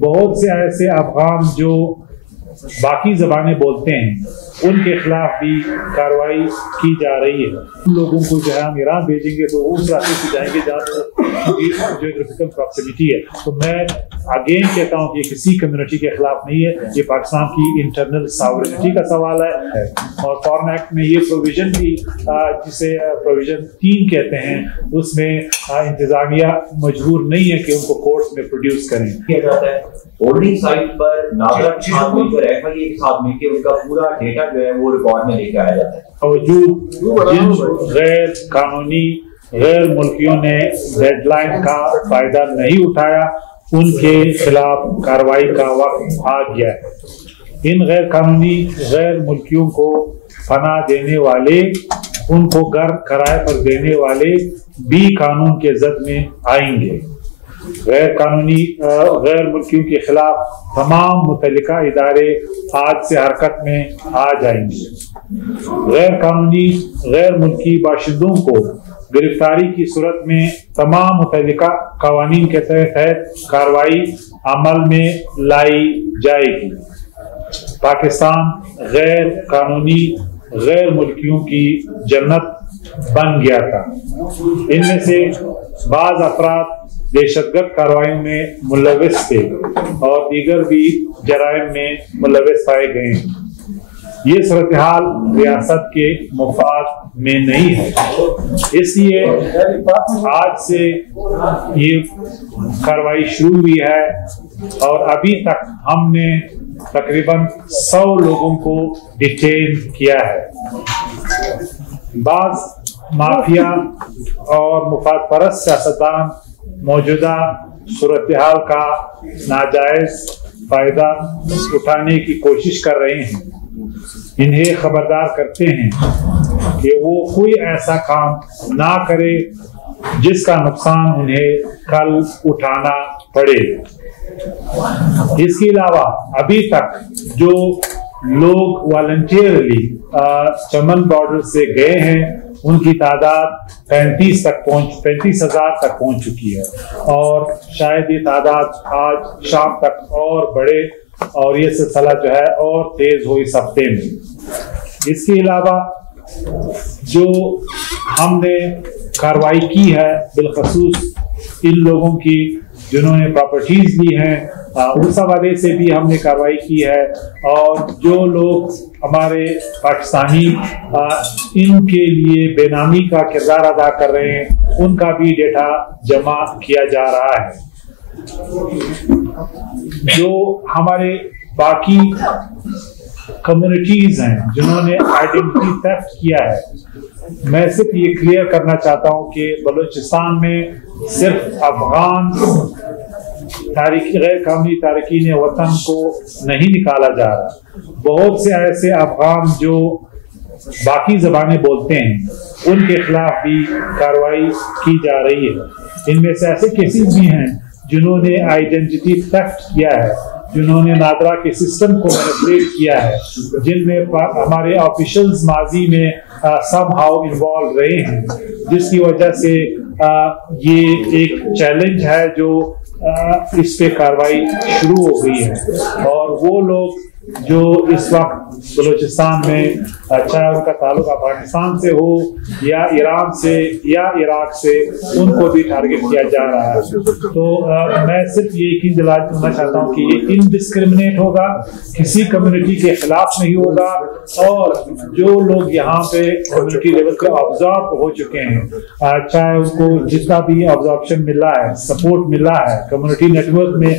बहुत से ऐसे अफगान जो बाकी जबानें बोलते हैं उनके खिलाफ भी कार्रवाई की जा रही है। उन लोगों को जो है हम ईरान भेजेंगे तो उस रास्ते से जाएंगे जहाँ जियोग्राफिकल प्रॉक्सिमिटी है। तो मैं अगेन कहता हूँ कि ये किसी कम्युनिटी के खिलाफ नहीं है, ये पाकिस्तान की इंटरनल सॉवरेनिटी का सवाल है। और फॉरेन एक्ट में ये प्रोविजन भी जिसे प्रोविजन 3 कहते हैं, उसमें इंतजामिया मजबूर नहीं है कि उनको कोर्ट्स में प्रोड्यूस करें। किया जाता है होल्डिंग साइट पर नादरा के साथ मिलकर एफआईए के साथ मिलकर उनका पूरा डेटा जो है वो रिकॉर्ड में लेके आया जाता है। और जिन गैर कानूनी गैर मुल्कियों ने डेडलाइन का फायदा नहीं उठाया उनके खिलाफ कार्रवाई का वक्त आ गया है। इन गैर कानूनी गैर मुल्कियों को पनाह देने वाले, उनको घर किराए पर देने वाले भी कानून के जद में आएंगे। गैर कानूनी गैर मुल्कियों के खिलाफ तमाम मुतल्लिका इदारे आज से हरकत में आ जाएंगे। गैर कानूनी गैर मुल्की बाशिंदों को गिरफ्तारी की सूरत में तमाम मुतल्लिका कवानीन के तहत कार्रवाई अमल में लाई जाएगी। पाकिस्तान गैर कानूनी गैर मुल्कियों की जन्नत बन गया था। इनमें से बाज अफराद दहशतगर्द कार्रवाई में मुलविस थे और दीगर भी जराइम में मुलविस पाए गए हैं। ये सूरत हाल रियासत के मुफाद में नहीं है, इसलिए आज से ये कार्रवाई शुरू हुई है और अभी तक हमने तकरीबन 100 लोगों को डिटेन किया है। बाज माफिया और मुफाद परस्त सियासतदान मौजूदा सूरत हाल का नाजायज फायदा उठाने की कोशिश कर रहे हैं। इन्हें खबरदार करते हैं कि वो कोई ऐसा काम ना करे जिसका नुकसान उन्हें कल उठाना पड़े। इसके अलावा अभी तक जो लोग वॉलंटियरली चमन बॉर्डर से गए हैं उनकी तादाद 35,000 तक पहुंच चुकी है और शायद ये तादाद आज शाम तक और बढ़े और ये सिलसिला जो है और तेज हो इस हफ्ते में। इसके अलावा जो हमने कार्रवाई की है बिलखसूस इन लोगों की जिन्होंने प्रॉपर्टीज ली हैं उस हवाले से भी हमने कार्रवाई की है और जो लोग हमारे पाकिस्तानी इनके लिए बेनामी का किरदार अदा कर रहे हैं उनका भी डेटा जमा किया जा रहा है। जो हमारे बाकी कम्युनिटीज हैं जिन्होंने आइडेंटिटी थेफ्ट किया है, मैं सिर्फ ये क्लियर करना चाहता हूँ कि बलूचिस्तान में सिर्फ अफगान गैर कानूनी तारकीन वतन को नहीं निकाला जा रहा। बहुत से ऐसे अफगान जो बाकी जबानें बोलते हैं उनके खिलाफ भी कार्रवाई की जा रही है। इनमें से ऐसे केसेस भी हैं जिन्होंने आइडेंटिटी थेफ्ट किया है, जिन्होंने नादरा के सिस्टम को मैनिपुलेट किया है, जिनमें हमारे ऑफिशियल्स माजी में समहाउ इन्वॉल्व रहे हैं, जिसकी वजह से ये एक चैलेंज है जो इस पे कार्रवाई शुरू हो गई है। और वो लोग जो इस वक्त बलूचिस्तान में चाहे उनका ताल्लुक अफगानिस्तान से हो या ईरान से या इराक से, उनको भी टारगेट किया जा रहा है। तो मैं सिर्फ ये यकीन दिलाना चाहता हूँ कि ये इनडिस्क्रिमिनेट होगा, किसी कम्युनिटी के खिलाफ नहीं होगा और जो लोग यहाँ पे कम्युनिटी लेवल पे ऑब्जर्व हो चुके हैं, चाहे उनको जितना भी ऑब्जर्वेशन मिला है, सपोर्ट मिला है कम्युनिटी नेटवर्क में,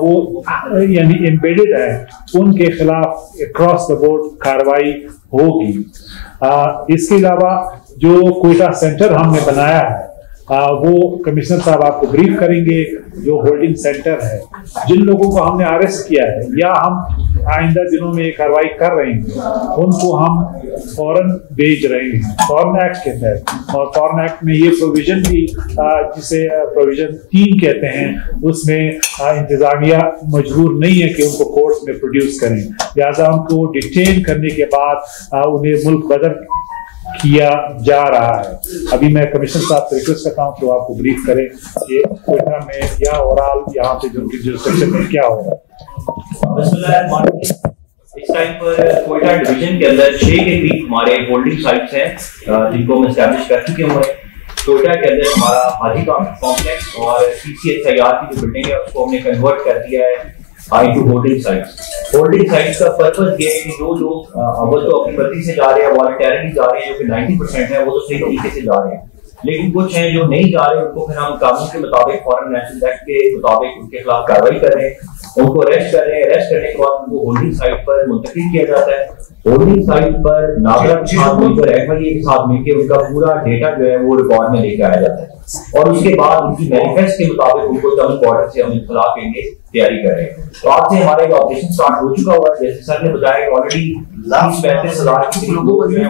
वो यानी एम्बेडेड है, उनके खिलाफ अक्रॉस द बोर्ड कार्रवाई होगी। इसके अलावा जो कोयटा सेंटर हमने बनाया है वो कमिश्नर साहब आपको ब्रीफ करेंगे। जो होल्डिंग सेंटर है, जिन लोगों को हमने अरेस्ट किया है या हम आइंदा दिनों में ये कार्रवाई कर रहे हैं, उनको हम फौरन भेज रहे हैं फॉरेन एक्ट के तहत। और फॉरेन एक्ट में ये प्रोविजन भी जिसे प्रोविजन 3 कहते हैं, उसमें इंतजामिया मजबूर नहीं है कि उनको कोर्ट्स में प्रोड्यूस करें, लिहाजा उनको डिटेन करने के बाद उन्हें मुल्क बदर किया जा रहा है। अभी मैं कमिश्नर साहब से रिक्वेस्ट करता हूँ कि वो आपको ब्रीफ करें कि क्वेटा में या ओवरऑल यहाँ पे जो उनकी जुरिस्डिक्शन में क्या हो रहा है। इस टाइम पर क्वेटा डिवीजन के अंदर 6 के करीब हमारे होल्डिंग साइट्स हैं जिनको हम एस्टैब्लिश कर चुके हुए हैं। क्वेटा के अंदर हमारा हाजी कॉम्प्लेक्स और CCSIR की जो बिल्डिंग है उसको हमने कन्वर्ट कर दिया है into holding sites. Holding sites का पर्पस ये है कि जो लोग अव्वल तो अपनी मर्जी से जा रहे हैं, वॉलंटियरली जा रहे हैं, जो कि 90% है, वो तो सही तरीके से जा रहे हैं, लेकिन कुछ हैं जो नहीं जा रहे, उनको फिर हम कानून के मुताबिक, फॉरेन नेशनल एक्ट के मुताबिक उनके खिलाफ कार्रवाई कर रहे हैं, उनको अरेस्ट कर रहे हैं। अरेस्ट करने के बाद उनको होल्डिंग साइट पर मुंतकिल किया जाता है। होल्डिंग साइट पर नागरा छान मिलकर FIA के साथ मिलकर उनका पूरा डेटा जो है वो रिकॉर्ड में लेकर आया जाता है और उसके बाद उनकी मैनिफेस्ट के मुताबिक उनको चमन बॉर्डर से हम इख्तिलाफ के लिए तैयारी कर रहे हैं। तो आज से हमारा ऑपरेशन स्टार्ट हो चुका हुआ है। जैसे सर ने बताया कि ऑलरेडी 35,000 लोगों को जो है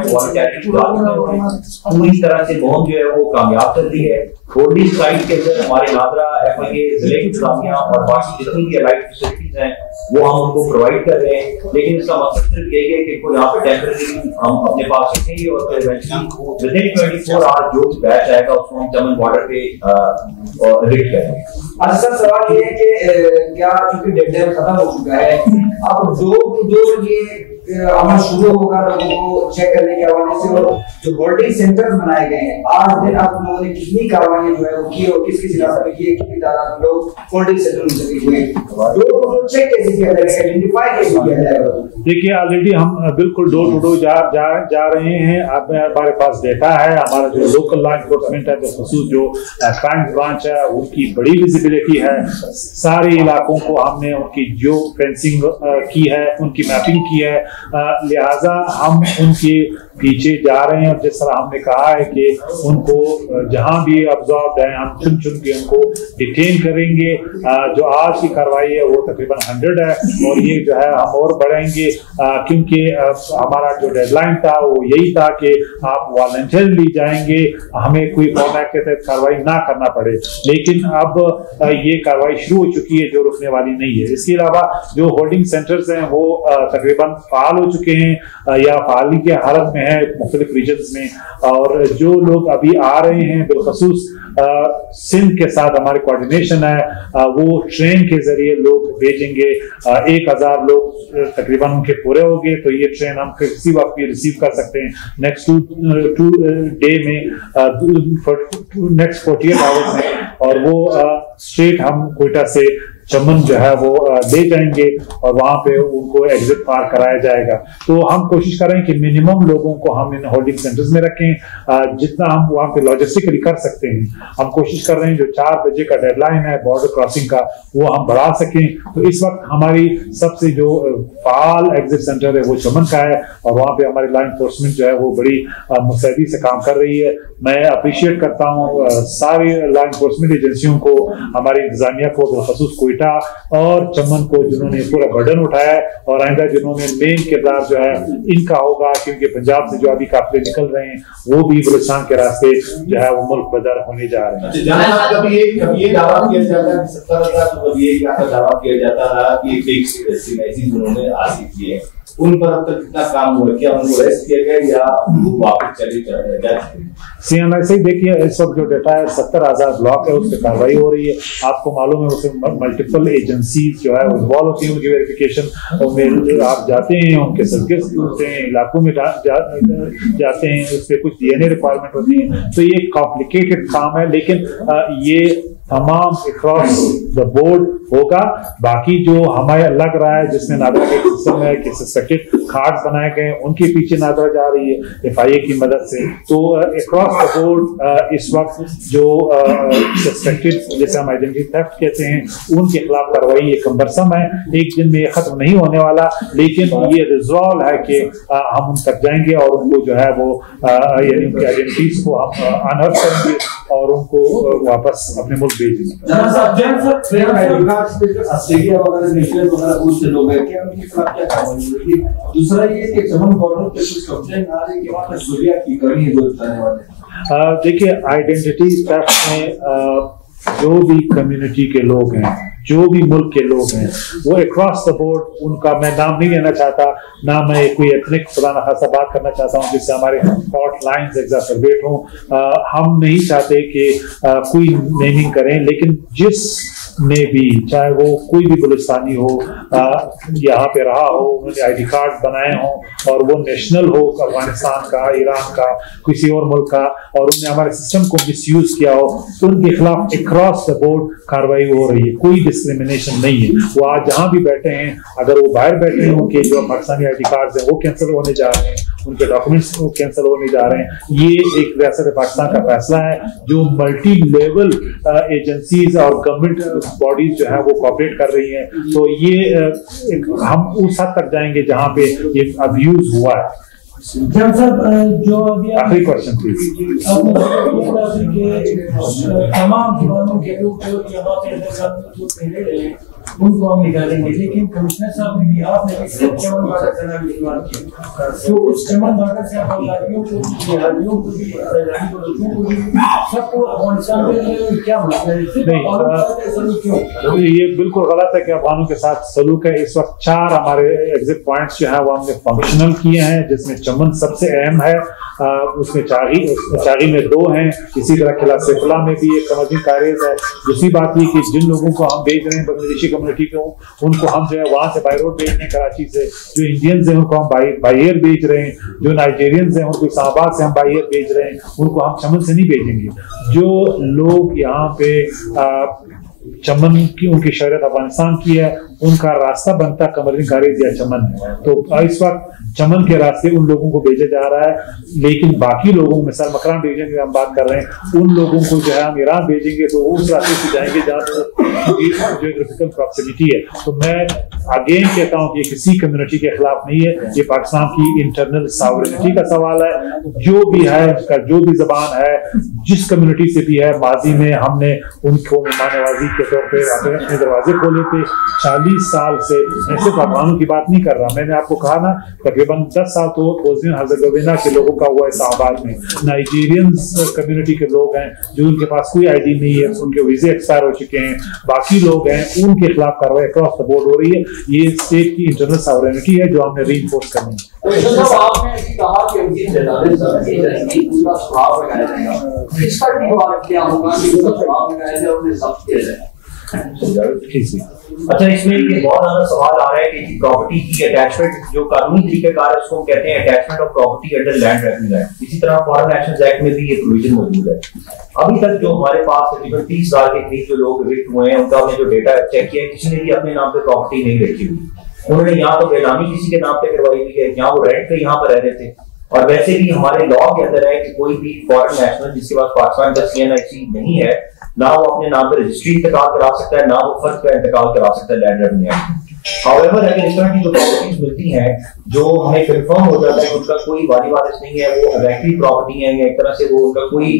पूरी तरह से मुहिम जो है वो कामयाब चल रही है। होल्डिंग साइट के अंदर हमारे नादरा FIA जिले की इंतजामिया और बाकी जितनी भी अलाइड फैसिलिटीज हैं वो हम उनको प्रोवाइड कर रहे हैं, लेकिन इसका मकसद सिर्फ यही है कि इनको यहाँ पे टेम्परेरी हम अपने पास रखेंगे और फिर इवेंचुअली विदिन 24 आवर्स जो बैच आएगा उसको हम चमन बॉर्डर पे रिट करेंगे। अच्छा, सवाल ये है कि क्या चूंकि डेडलाइन खत्म हो चुका है, अब डोर टू डोर ये अमल शुरू होगा लोगों को चेक करने के हवाले से, और जो होल्डिंग सेंटर्स बनाए गए हैं आज दिन आप लोगों ने कितनी कार्रवाई जो है वो की और किस किस इलाके में की, कितनी तादाद में लोग होल्डिंग सेंटर में लगे हुए हैं, डोर टू डोर चेक कैसे किया जाएगा, आइडेंटिफाई कैसे किया जाएगा? देखिए, ऑलरेडी हम बिल्कुल डोर टू डोर जा रहे हैं। हमारे पास डेटा है। हमारा जो लोकल लॉ एनफोर्समेंट है, जो जो क्राइम ब्रांच है, उनकी बड़ी विजिबिलिटी है। सारे इलाकों को हमने उनकी जो फेंसिंग की है, उनकी मैपिंग की है, लिहाजा हम उनके पीछे जा रहे हैं। और जिस तरह हमने कहा है कि उनको जहां भी ऑब्जर्व है हम चुन चुन के उनको डिटेन करेंगे। जो आज की कार्रवाई है वो तकरीबन 100 है और ये जो है हम और बढ़ाएंगे क्योंकि हमारा जो डेडलाइन था वो यही था कि आप वॉलंटियरली जाएंगे, हमें कोई फॉर्म एक्ट के तहत कार्रवाई ना करना पड़े। लेकिन अब ये कार्रवाई शुरू हो चुकी है जो रुकने वाली नहीं है। इसके अलावा जो होल्डिंग सेंटर्स हैं वो तकरीबन फाल हो चुके हैं या फाली की हालत में है मुख्तलिफ रीजन्स में। और जो लोग अभी आ रहे हैं बिलखसूस सिंध के साथ हमारी कोऑर्डिनेशन है, वो ट्रेन के जरिए लोग भेजेंगे। 1000 लोग तकरीबन उनके पूरे हो गए तो ये ट्रेन हम किसी वक्त भी रिसीव कर सकते हैं नेक्स्ट टू डे में, नेक्स्ट 48 आवर्स में, और वो स्ट्रेट हम क्वेटा से चमन जो है वो ले जाएंगे और वहां पे उनको एग्जिट पार कराया जाएगा। तो हम कोशिश कर रहे हैं कि मिनिमम लोगों को हम इन होल्डिंग सेंटर्स में रखें जितना हम वहां पे लॉजिस्टिकली कर सकते हैं। हम कोशिश कर रहे हैं जो 4 बजे का डेडलाइन है बॉर्डर क्रॉसिंग का वो हम बढ़ा सकें। तो इस वक्त हमारी सबसे जो फाल एग्जिट सेंटर है वो चमन का है और वहां पे हमारी लॉ एनफोर्समेंट जो है वो बड़ी मुस्तैदी से काम कर रही है। मैं अप्रिशिएट करता हूँ सारी लॉ एनफोर्समेंट एजेंसियों को, हमारी इंतजामिया को, बिलखसूस क्वेटा और चमन को जिन्होंने पूरा बर्डन उठाया है। और आइंदा जिन्होंने मेन किरदार जो है इनका होगा, क्योंकि पंजाब से जो अभी काफिले निकल रहे हैं वो भी बलूचिस्तान के रास्ते जो है वो मुल्क बदर होने जा रहे हैं। कभी ये दावा किया जाता है 70,000, तो कभी ये दावा किया जाता रहा कि ऐसी उन्होंने हासिल की है, उन पर अब तक कितना काम हुआ? क्या उनको अरेस्ट किया गया या वो वापस चले जा? CMI देखिए इस वक्त जो डेटा है 70,000 ब्लॉक है, उस पर कार्रवाई हो रही है। आपको मालूम है उसमें मल्टीपल एजेंसीज जो है वो इन्वॉल्व होती है, उनकी वेरिफिकेशन में आप जाते हैं, उनके सर्टिफिकेट्स होते हैं, इलाकों में जाते हैं, उस पर कुछ DNA रिक्वायरमेंट होती है। तो ये कॉम्प्लिकेटेड काम है, लेकिन ये तमाम अक्रॉस द बोर्ड होगा। बाकी जो हमें लग रहा है जिसमें नादरा के सिस्टम है कि सस्पेक्टेड कार्ड्स बनाए गए उनके पीछे नादरा जा रही है FIA की मदद से। तो अक्रॉस द बोर्ड इस वक्त जो सस्पेक्टेड जैसे हम आइडेंटिटी थेफ्ट कहते हैं उनके खिलाफ कार्रवाई ये कम्बरसम है, एक दिन में खत्म नहीं होने वाला, लेकिन ये रिजॉल्व है कि हम उन तक जाएंगे और उनको जो है वो यानी उनकी आइडेंटिटीज को हम अनअर्थ करेंगे और उनको वापस अपने मुल्क भेजेंगे। दूसरा ये कि चमन बॉर्डर पे कुछ कंप्लेंट आ रही है कि वहां पर सूर्या की करनी है जो बताने वाले। देखिए आइडेंटिटी थेफ्ट में जो भी कम्युनिटी के लोग हैं जो भी मुल्क के लोग हैं वो अक्रॉस द बोर्ड, उनका मैं नाम नहीं लेना चाहता, ना मैं कोई एथनिक पुराना खासा बात करना चाहता हूँ जिससे हमारे थॉट लाइन्स एग्जैसरबेट हों। हम नहीं चाहते कि कोई नेमिंग करें, लेकिन जिस ने भी, चाहे वो कोई भी बलूचिस्तानी हो, यहाँ पे रहा हो, उन्होंने ID कार्ड बनाए हों और वो नेशनल हो अफगानिस्तान का, ईरान का, किसी और मुल्क का, और उन्होंने हमारे सिस्टम को मिसयूज किया हो, तो उनके खिलाफ अक्रॉस द बोर्ड कार्रवाई हो रही है। कोई डिस्क्रिमिनेशन नहीं है। वो आज जहाँ भी बैठे हैं, अगर वो बाहर बैठे हैं, उनके जो पाकिस्तानी ID कार्ड हैं वो कैंसिल होने जा रहे हैं, उनके डॉक्यूमेंट्स कैंसिल होने जा रहे हैं। ये एक रियासत पाकिस्तान का फैसला है जो मल्टी लेवल एजेंसीज और गवर्नमेंट बॉडीज जो है वो कोऑपरेट कर रही हैं। तो ये हम उस हद तक जाएंगे जहां पे ये अब्यूज हुआ है। जो आखिरी क्वेश्चन प्लीज। तमाम जुबानों के लोग जो यहाँ पे पहले रहे उनको हम निकालेंगे, लेकिन कमिश्नर साहब ने भी, आपने भी सिर्फ चमन बाटर का नाम इस्तेमाल किया, तो उस चमन बाटर से आप अपराधियों को, बिहारियों को भी, बच्चों को भी, सबको अफगानिस्तान में क्या मसला है? ये बिल्कुल गलत है कि अफगानों के साथ सलूक है। इस वक्त 4 हमारे एग्जिट पॉइंट्स जो है वो हमने फंक्शनल किए हैं, जिसमें चमन सबसे अहम है, उसमें चागी में 2 हैं, इसी तरह किला सेफला में भी एक कमर्शियल कार्य है। दूसरी बात ये कि जिन लोगों को हम भेज रहे हैं बांग्लादेशी कम्युनिटी को, उनको हम जो है वहां से बाई रोड भेज रहे हैं कराची से, जो इंडियंस हैं उनको हम बाई एयर भेज रहे हैं, जो नाइजीरियंस हैं उनको इस्लामाबाद से हम बाई एयर भेज रहे हैं, उनको हम चमन से नहीं भेजेंगे। जो लोग यहाँ पे चमन की, उनकी शहरत अफगानिस्तान की है, उनका रास्ता बनता कमरिंग गारेज या चमन है, तो इस वक्त चमन के रास्ते उन लोगों को भेजा जा रहा है। लेकिन बाकी लोगों, मिसाल मकरान रीजन की हम बात कर रहे हैं, उन लोगों को जो है हम ईरान भेजेंगे तो उस रास्ते से जाएंगे जहाँ जियोग्राफिकल प्रॉक्सिमिटी है। तो मैं अगेन कहता हूँ कि किसी कम्युनिटी के खिलाफ नहीं है, ये पाकिस्तान की इंटरनल सॉवरेनिटी का सवाल है। जो भी है, उसका जो भी जबान है, जिस कम्युनिटी से भी है, माजी में हमने उनको मेहमानवाजी के तौर पे अपने दरवाजे खोले थे। 40 साल से, मैं सिर्फ अफगानों की बात नहीं कर रहा, मैंने आपको कहा ना तकरीबन 10 साल तो बोस्निया हर्ज़ेगोविना के लोगों का हुआ इस्लामाबाद में। नाइजीरियंस कम्युनिटी के लोग हैं जो उनके पास कोई ID नहीं है, उनके वीजे एक्सपायर हो चुके हैं, बाकी लोग हैं, उनके खिलाफ कार्रवाई अक्रॉस द बोर्ड हो रही है। ये स्टेट की इंटरनल सॉवरेनिटी है जो हमने रीइंफोर्स करनी है। अच्छा, इसमें एक बहुत ज्यादा सवाल आ रहा है कि प्रॉपर्टी की अटैचमेंट, जो कानूनी तरीकेकार है उसको हम कहते हैं attachment of property under land revenue act. इसी तरह फॉरेन एक्शंस एक्ट में भी ये प्रोविजन मौजूद है। अभी तक जो हमारे पास तकरीबन 30,000 के करीब जो लोग एविक्ट हुए हैं, उनका हमने जो डेटा चेक किया, किसी ने भी अपने नाम पे प्रॉपर्टी नहीं रखी हुई। उन्होंने यहाँ पर बेनामी किसी के नाम पे करवाई हुई है, यहाँ वो रेंट पे यहाँ पर रह रहे थे। और वैसे भी हमारे लॉ के अंदर है कि कोई भी फॉरेन नेशनल जिसके पास पाकिस्तान का CNIC नहीं है, ना वो अपने नाम पर रजिस्ट्री इंतकाल करा सकता है, ना वो फर्ज का इंतकाल करा सकता है लैंड रेवेन्यू एक्ट। हाउएवर अगर इस तरह की जो प्रॉपर्टीज मिलती हैं जो हमें कंफर्म हो जाता है कि उनका कोई वाली वारिस नहीं है, वो अवैक्टिव प्रॉपर्टी है, या एक तरह से वो उनका कोई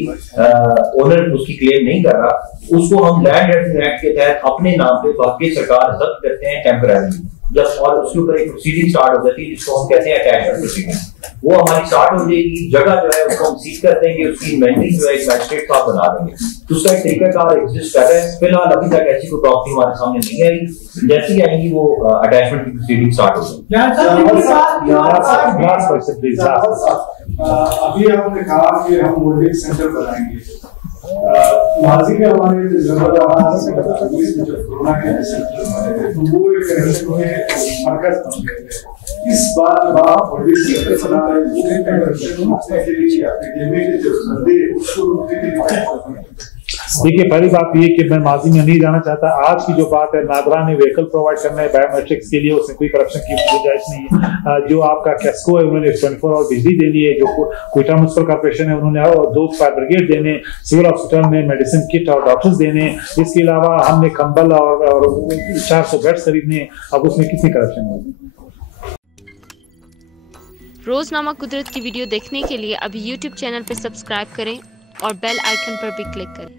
ओनर उसकी क्लेम नहीं कर रहा, उसको हम लैंड रेवेन्यू एक्ट के तहत अपने नाम पे बाकी सरकार जब्त करते हैं टेम्परेरी, जब और उसके ऊपर एक प्रोसीडिंग स्टार्ट हो जाती है जिसको हम कहते हैं अटैचमेंट प्रोसीडिंग। वो हमारी स्टार्ट हो जाएगी, जगह जो है उसको हम सीज कर देंगे, उसकी इन्वेंटरी जो है एक मैजिस्ट्रेट साहब बना देंगे। तो उसका एक तरीकाकार एग्जिस्ट कर रहा है। फिलहाल अभी तक ऐसी कोई प्रॉपर्टी हमारे सामने नहीं आई, जैसे ही आएंगी वो अटैचमेंट की प्रोसीडिंग स्टार्ट हो जाएगी। अभी आपने कहा कि हम होल्डिंग सेंटर बनाएंगे। माजी में हमारे कोरोना के तो वो एक मरकज बन गए थे। इस बार होल्डिंग सेंटर बना रहे देखिए, पहली बात ये कि मैं माजी में नहीं जाना चाहता। आज की जो बात है, नादरा ने व्हीकल प्रोवाइड करना है बायोमेट्रिक्स के लिए, उसमें कोई करप्शन की गुंजाइश नहीं है। जो आपका कैस्को है, उन्होंने 24 आवर बिजली देनी है। जो क्वेटा म्युनिसिपल कॉर्पोरेशन है, उन्होंने 2 फायर ब्रिगेड देने, सिविल हॉस्पिटल में मेडिसिन किट और डॉक्टर्स देने। इसके अलावा हमने कंबल और 400 बेड्स खरीदने। अब उसमें कितनी करप्शन होगी? रोजनामा कुदरत की वीडियो देखने के लिए अभी YouTube चैनल पर सब्सक्राइब करें और बेल आइकन पर भी क्लिक करें।